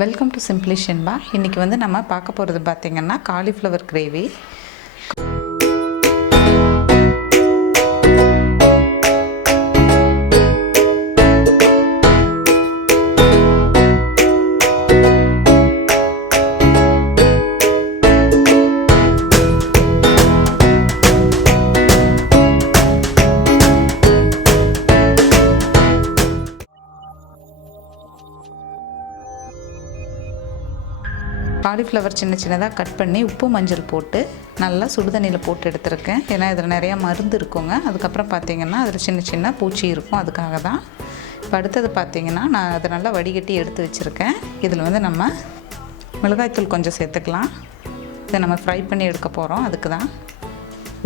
Welcome to simply Shenba. இன்றைக்கி வந்து நம்ம பார்க்க போகிறது பார்த்திங்கன்னா காலிஃப்ளவர் கிரேவி. காலிஃப்ளவர் சின்ன சின்னதாக கட் பண்ணி உப்பு மஞ்சள் போட்டு நல்லா சுடுதண்ணியில் போட்டு எடுத்துருக்கேன். ஏன்னா இதில் நிறையா மருந்து இருக்குங்க. அதுக்கப்புறம் பார்த்திங்கன்னா அதில் சின்ன சின்ன பூச்சி இருக்கும், அதுக்காக தான். இப்போ அடுத்தது பார்த்திங்கன்னா நான் அதை நல்லா வடிகட்டி எடுத்து வச்சுருக்கேன். இதில் வந்து நம்ம மிளகாய்த்தூள் கொஞ்சம் சேர்த்துக்கலாம். இதை நம்ம ஃப்ரை பண்ணி எடுக்க போகிறோம், அதுக்கு தான்.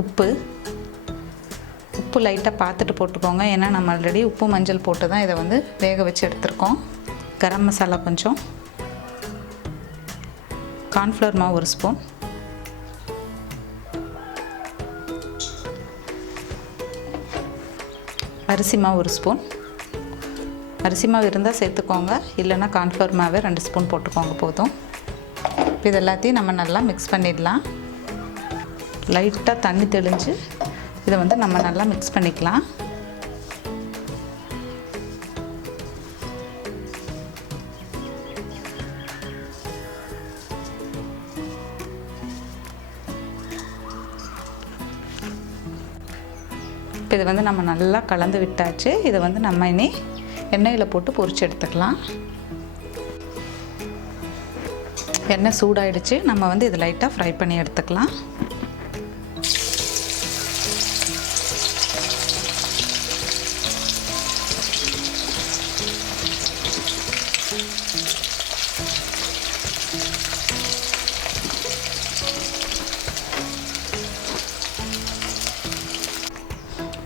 உப்பு லைட்டாக பார்த்துட்டு போட்டுக்கோங்க, ஏன்னா நம்ம ஆல்ரெடி உப்பு மஞ்சள் போட்டு தான் இதை வந்து வேக வச்சு எடுத்துருக்கோம். கரம் மசாலா கொஞ்சம், கார்ன்ஃப்ளவர் மாவு 1 ஸ்பூன், அரிசி மாவு 1 ஸ்பூன். அரிசி மாவு இருந்தால் சேர்த்துக்கோங்க, இல்லைன்னா கார்ன்ஃப்ளவர் மாவே 2 ஸ்பூன் போட்டுக்கோங்க போதும். இப்போ இது எல்லாத்தையும் நம்ம நல்லா மிக்ஸ் பண்ணிடலாம். லைட்டாக தண்ணி தெளிஞ்சு இதை வந்து நம்ம நல்லா மிக்ஸ் பண்ணிக்கலாம். இப்போ இதை வந்து நம்ம நல்லா கலந்து விட்டாச்சு. இதை வந்து நம்ம இனி எண்ணெயில் போட்டு பொரிச்சு எடுத்துக்கலாம். எண்ணெய் சூடாயிடுச்சு, நம்ம வந்து இதை லைட்டாக ஃப்ரை பண்ணி எடுத்துக்கலாம்.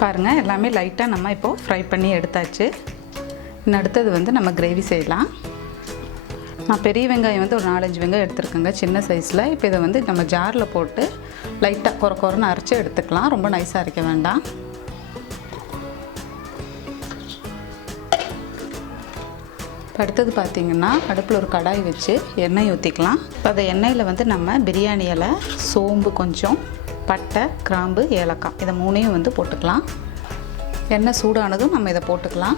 பாருங்கள், எல்லாமே லைட்டாக நம்ம இப்போது ஃப்ரை பண்ணி எடுத்தாச்சு. இன்னும் அடுத்தது வந்து நம்ம கிரேவி செய்யலாம். நான் பெரிய வெங்காயம் வந்து ஒரு 4-5 வெங்காயம் எடுத்துருக்கேங்க, சின்ன சைஸில். இப்போ இதை வந்து நம்ம ஜாரில் போட்டு லைட்டாக கொரன்னு அரைச்சி எடுத்துக்கலாம். ரொம்ப நைஸாக அரைக்க வேண்டாம். இப்போ அடுத்தது பார்த்திங்கன்னா அடுப்பில் ஒரு கடாய் வச்சு எண்ணெய் ஊற்றிக்கலாம். இப்போ அந்த எண்ணெயில் வந்து நம்ம பிரியாணி இலை, சோம்பு கொஞ்சம், பட்டை, கிராம்பு, ஏலக்காய் இதை 3ஐயும் வந்து போட்டுக்கலாம். எண்ணெய் சூடானதும் நம்ம இதை போட்டுக்கலாம்.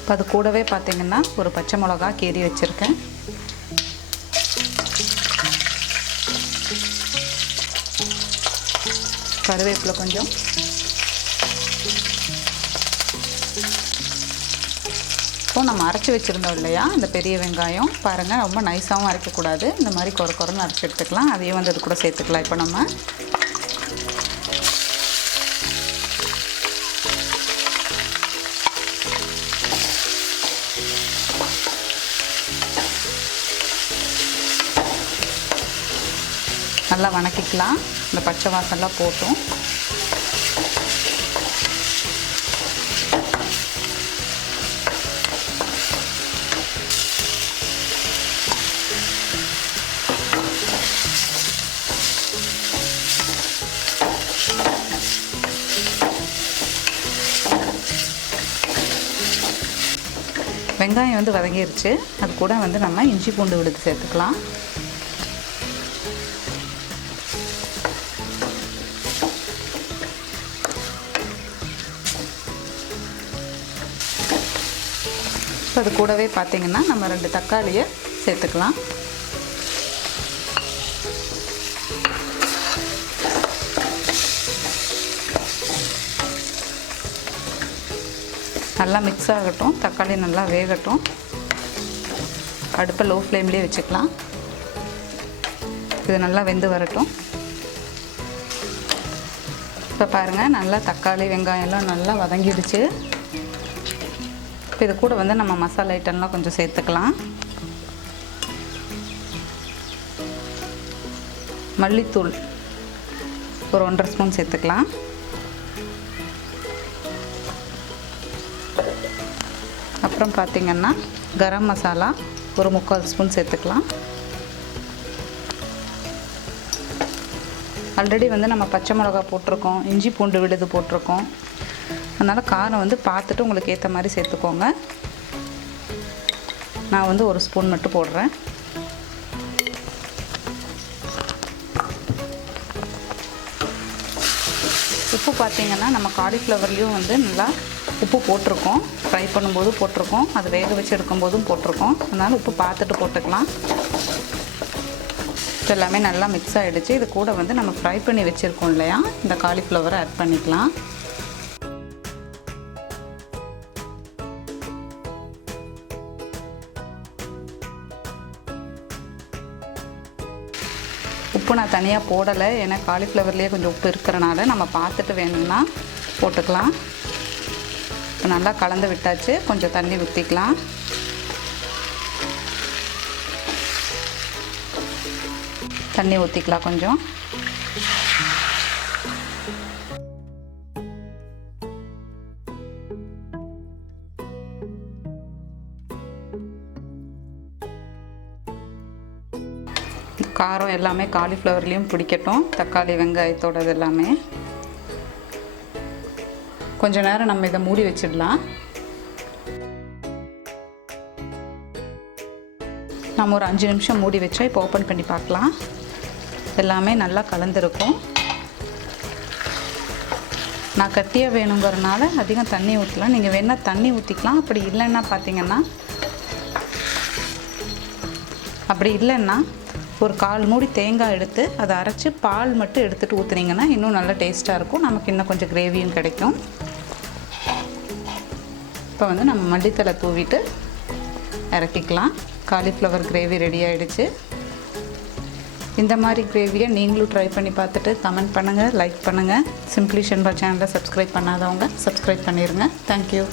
இப்போ அது கூடவே பார்த்திங்கன்னா ஒரு பச்சை மிளகா கீறி வச்சுருக்கேன். கருவேப்பிலை கொஞ்சம், இப்போ நம்ம அரைச்சி வச்சுருந்தோம் இல்லையா இந்த பெரிய வெங்காயம், பாருங்கள் ரொம்ப நைஸாகவும் அரைக்கக்கூடாது, இந்த மாதிரி கொரன்னு அரைச்சி எடுத்துக்கலாம். அதையும் வந்து அது கூட சேர்த்துக்கலாம். இப்போ நம்ம நல்லா வணக்கிக்கலாம். இந்த பச்சை வாசம்லாம் போட்டும் வெங்காயம் வந்து வதங்கிருச்சு. அது கூட வந்து நம்ம இஞ்சி பூண்டு விழுது சேர்த்துக்கலாம். இப்போ அது கூடவே பார்த்திங்கன்னா நம்ம 2 தக்காளியை சேர்த்துக்கலாம். நல்லா மிக்ஸ் ஆகட்டும், தக்காளி நல்லா வேகட்டும். அடுப்பை லோ ஃப்ளேம்லேயே வச்சுக்கலாம். இது நல்லா வெந்து வரட்டும். இப்போ பாருங்கள், நல்லா தக்காளி வெங்காயம்லாம் நல்லா வதங்கிடுச்சு. இப்போ இது கூட வந்து நம்ம மசாலா ஐட்டம்லாம் கொஞ்சம் சேர்த்துக்கலாம். மல்லித்தூள் ஒரு 1.5 ஸ்பூன் சேர்த்துக்கலாம். அப்புறம் பார்த்திங்கன்னா கரம் மசாலா ஒரு 3/4 ஸ்பூன் சேர்த்துக்கலாம். ஆல்ரெடி வந்து நம்ம பச்சை மிளகா போட்டிருக்கோம், இஞ்சி பூண்டு விழுது போட்டிருக்கோம். அதனால் காரம் வந்து பார்த்துட்டு உங்களுக்கு ஏற்ற மாதிரி சேர்த்துக்கோங்க. நான் வந்து 1 ஸ்பூன் மட்டும் போடுறேன். உப்பு பார்த்திங்கன்னா நம்ம காலிஃப்ளவர்லேயும் வந்து நல்லா உப்பு போட்டிருக்கோம். ஃப்ரை பண்ணும்போது போட்டிருக்கோம், அது வேக வச்சு எடுக்கும்போதும் போட்டிருக்கோம். அதனால் உப்பு பார்த்துட்டு போட்டுக்கலாம். எல்லாமே நல்லா மிக்ஸ் ஆகிடுச்சு. இது கூட வந்து நம்ம ஃப்ரை பண்ணி வச்சுருக்கோம் இல்லையா, இந்த காலிஃப்ளவரை ஆட் பண்ணிக்கலாம். உப்பு நான் தனியாக போடலை, ஏன்னா காலிஃப்ளவர்லேயே கொஞ்சம் உப்பு இருக்கிறனால நம்ம பார்த்துட்டு வேணும்னா போட்டுக்கலாம். இப்போ நல்லா கலந்து விட்டாச்சு. கொஞ்சம் தண்ணி ஊற்றிக்கலாம். தண்ணி ஊற்றிக்கலாம் கொஞ்சம். காரம் எல்லாமே காலிஃப்ளவர்லேயும் பிடிக்கட்டும், தக்காளி வெங்காயத்தோடது எல்லாமே. கொஞ்ச நேரம் நம்ம இதை மூடி வச்சிடலாம். நம்ம ஒரு 5 நிமிஷம் மூடி வச்சா இப்போ ஓப்பன் பண்ணி பார்க்கலாம். எல்லாமே நல்லா கலந்துருக்கும். நான் கட்டியாக வேணுங்கிறனால அதிகம் தண்ணி ஊற்றலாம். நீங்கள் வேணால் தண்ணி ஊற்றிக்கலாம். அப்படி இல்லைன்னா ஒரு 1/4 மூடி தேங்காய் எடுத்து அதை அரைச்சி பால் மட்டும் எடுத்துகிட்டு ஊற்றுனீங்கன்னா இன்னும் நல்லா டேஸ்ட்டாக இருக்கும். நமக்கு இன்னும் கொஞ்சம் கிரேவியும் கிடைக்கும். இப்போ வந்து நம்ம மல்லித்தலை தூவிட்டு இறக்கிக்கலாம். காலிஃப்ளவர் கிரேவி ரெடி ஆகிடுச்சு. இந்த மாதிரி கிரேவியை நீங்களும் ட்ரை பண்ணி பார்த்துட்டு கமெண்ட் பண்ணுங்கள், லைக் பண்ணுங்கள். சிம்பிளி ஷென்பா சேனலை சப்ஸ்கிரைப் பண்ணாதவங்க சப்ஸ்கிரைப் பண்ணிடுங்க. தேங்க்யூ.